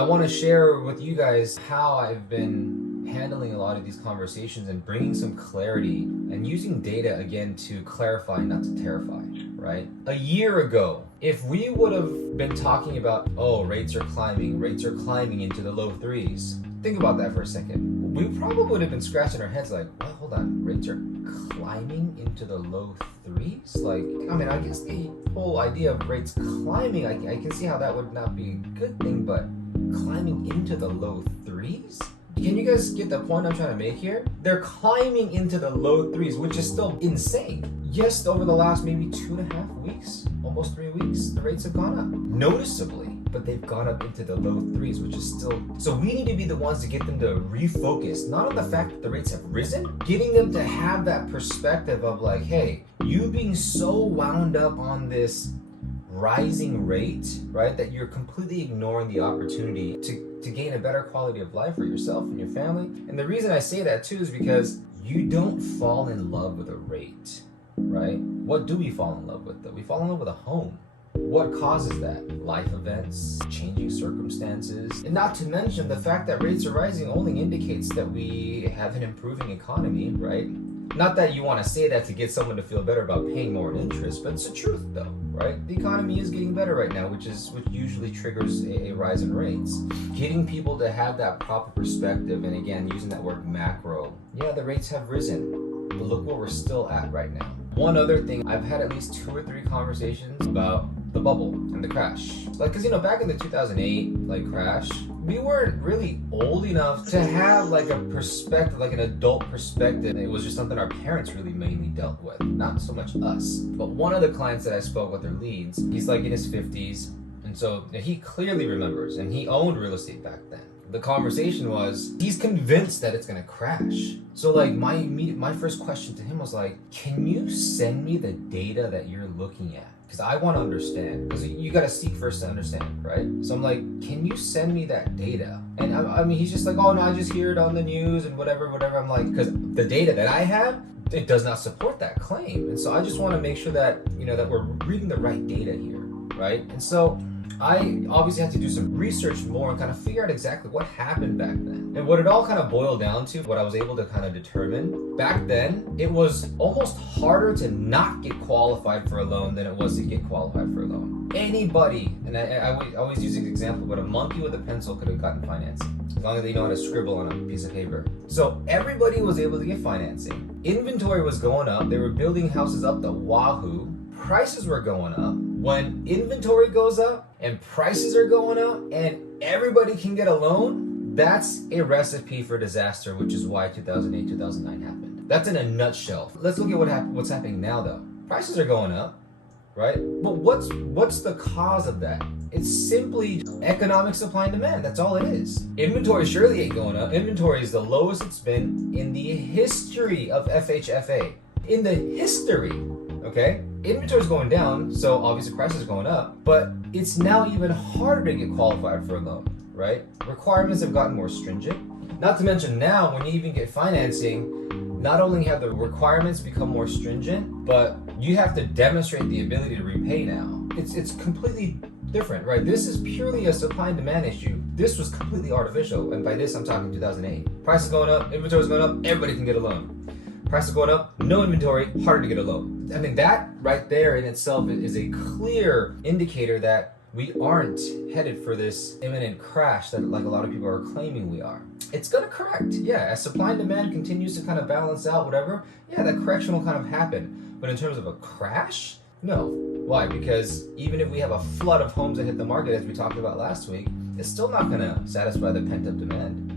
I want to share with you guys how I've been handling a lot of these conversations and bringing some clarity and using data again to clarify, not to terrify, right? A year ago, if we would have been talking about, oh, rates are climbing into the low threes, think about that for a second. We probably would have been scratching our heads like, well, hold on, rates are climbing into the low threes? Like, I mean, I guess the whole idea of rates climbing, I can see how that would not be a good thing, but climbing into the low threes? Can you guys get the point I'm trying to make here? They're climbing into the low threes, which is still insane. Yes, over the last maybe 2.5 weeks, almost 3 weeks, the rates have gone up noticeably, but they've gone up into the low threes, which is still, so we need to be the ones to get them to refocus, not on the fact that the rates have risen, getting them to have that perspective of like, hey, you being so wound up on this rising rate, right, that you're completely ignoring the opportunity to gain a better quality of life for yourself and your family. And the reason I say that too is because you don't fall in love with a rate, right? What do we fall in love with though? We fall in love with a home. What causes that? Life events, changing circumstances, and not to mention the fact that rates are rising only indicates that we have an improving economy, right? Not that you want to say that to get someone to feel better about paying more in interest, but it's the truth though, right? The economy is getting better right now, which usually triggers a rise in rates. Getting people to have that proper perspective, and again, using that word macro, yeah, the rates have risen, but look where we're still at right now. One other thing, I've had at least 2 or 3 conversations about the bubble and the crash. Like, cause back in the 2008 crash, we weren't really old enough to have like a perspective, like an adult perspective. It was just something our parents really mainly dealt with, not so much us. But one of the clients that I spoke with, their leads, he's like in his 50s, and so he clearly remembers, and he owned real estate back then. The conversation was, he's convinced that it's gonna crash. So like my first question to him was like, can you send me the data that you're looking at? Because I want to understand, because you got to seek first to understand, right? So I'm like, can you send me that data? And I mean, he's just like, oh no, I just hear it on the news and whatever. I'm like, because the data that I have, it does not support that claim. And so I just want to make sure that, that we're reading the right data here, right? And so I obviously had to do some research more and kind of figure out exactly what happened back then. And what it all kind of boiled down to, what I was able to kind of determine, back then, it was almost harder to not get qualified for a loan than it was to get qualified for a loan. Anybody, and I always use this example, but a monkey with a pencil could have gotten financing, as long as they know how to scribble on a piece of paper. So everybody was able to get financing. Inventory was going up. They were building houses up the wahoo. Prices were going up. When inventory goes up and prices are going up and everybody can get a loan, that's a recipe for disaster, which is why 2008, 2009 happened. That's in a nutshell. Let's look at what's happening now though. Prices are going up, right? But what's the cause of that? It's simply economic supply and demand. That's all it is. Inventory surely ain't going up. Inventory is the lowest it's been in the history of FHFA. In the history, okay? Inventory is going down, so obviously prices are going up, but it's now even harder to get qualified for a loan, right? Requirements have gotten more stringent. Not to mention now, when you even get financing, not only have the requirements become more stringent, but you have to demonstrate the ability to repay now. It's completely different, right? This is purely a supply and demand issue. This was completely artificial, and by this I'm talking 2008. Prices going up, inventory is going up, everybody can get a loan. Prices going up, no inventory, harder to get a loan. I mean, that right there in itself is a clear indicator that we aren't headed for this imminent crash that like a lot of people are claiming we are. It's gonna correct, yeah. As supply and demand continues to kind of balance out, whatever, yeah, that correction will kind of happen. But in terms of a crash, no. Why? Because even if we have a flood of homes that hit the market, as we talked about last week, it's still not gonna satisfy the pent-up demand.